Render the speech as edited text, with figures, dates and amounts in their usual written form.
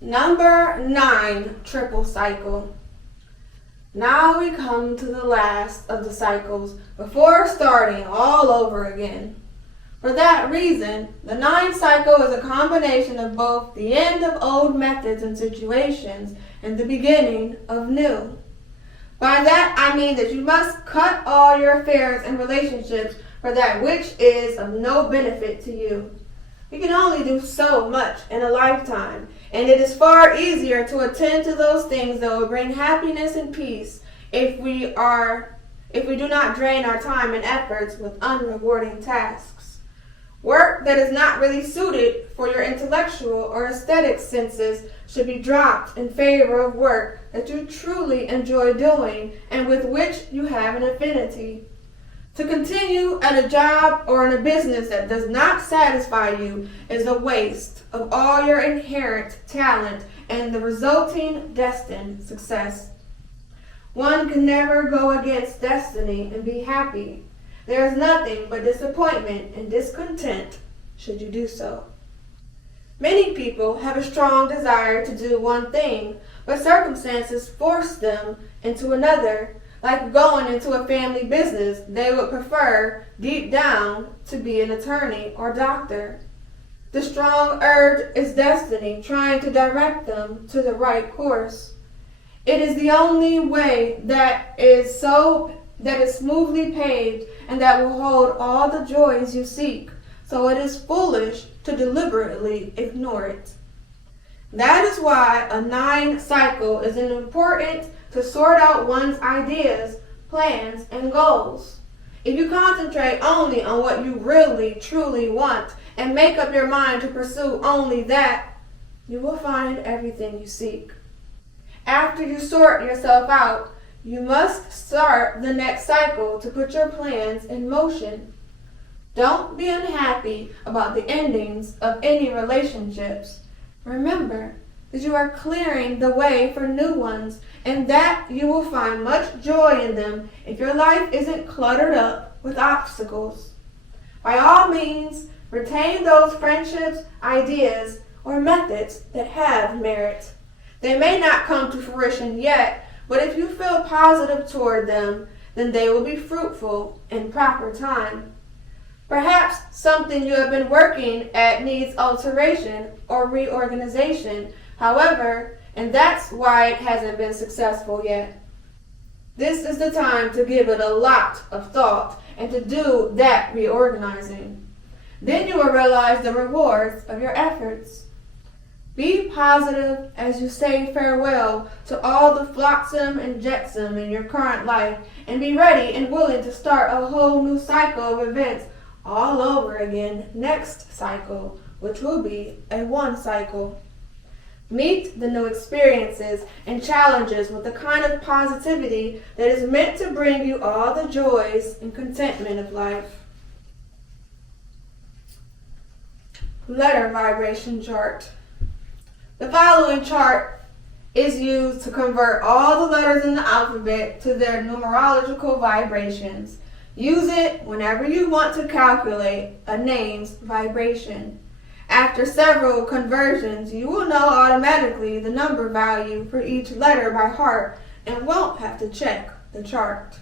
Number 9, triple cycle. Now we come to the last of the cycles before starting all over again. For that reason, the 9th cycle is a combination of both the end of old methods and situations and the beginning of new. By that I mean that you must cut all your affairs and relationships for that which is of no benefit to you. We can only do so much in a lifetime, and it is far easier to attend to those things that will bring happiness and peace if we do not drain our time and efforts with unrewarding tasks. Work that is not really suited for your intellectual or aesthetic senses should be dropped in favor of work that you truly enjoy doing and with which you have an affinity. To continue at a job or in a business that does not satisfy you is a waste of all your inherent talent and the resulting destined success. One can never go against destiny and be happy. There is nothing but disappointment and discontent should you do so. Many people have a strong desire to do one thing, but circumstances force them into another. Like going into a family business, they would prefer, deep down, to be an attorney or doctor. The strong urge is destiny trying to direct them to the right course. It is the only way that is smoothly paved and that will hold all the joys you seek, so it is foolish to deliberately ignore it. That is why a 9 cycle is important to sort out one's ideas, plans, and goals. If you concentrate only on what you really, truly want and make up your mind to pursue only that, you will find everything you seek. After you sort yourself out, you must start the next cycle to put your plans in motion. Don't be unhappy about the endings of any relationships. Remember that you are clearing the way for new ones and that you will find much joy in them if your life isn't cluttered up with obstacles. By all means, retain those friendships, ideas, or methods that have merit. They may not come to fruition yet, but if you feel positive toward them, then they will be fruitful in proper time. Perhaps something you have been working at needs alteration or reorganization, however, and that's why it hasn't been successful yet. This is the time to give it a lot of thought and to do that reorganizing. Then you will realize the rewards of your efforts. Be positive as you say farewell to all the flotsam and jetsam in your current life, and be ready and willing to start a whole new cycle of events all over again next cycle, which will be a 1 cycle. Meet the new experiences and challenges with the kind of positivity that is meant to bring you all the joys and contentment of life. Letter vibration chart. The following chart is used to convert all the letters in the alphabet to their numerological vibrations. Use it whenever you want to calculate a name's vibration. After several conversions, you will know automatically the number value for each letter by heart and won't have to check the chart.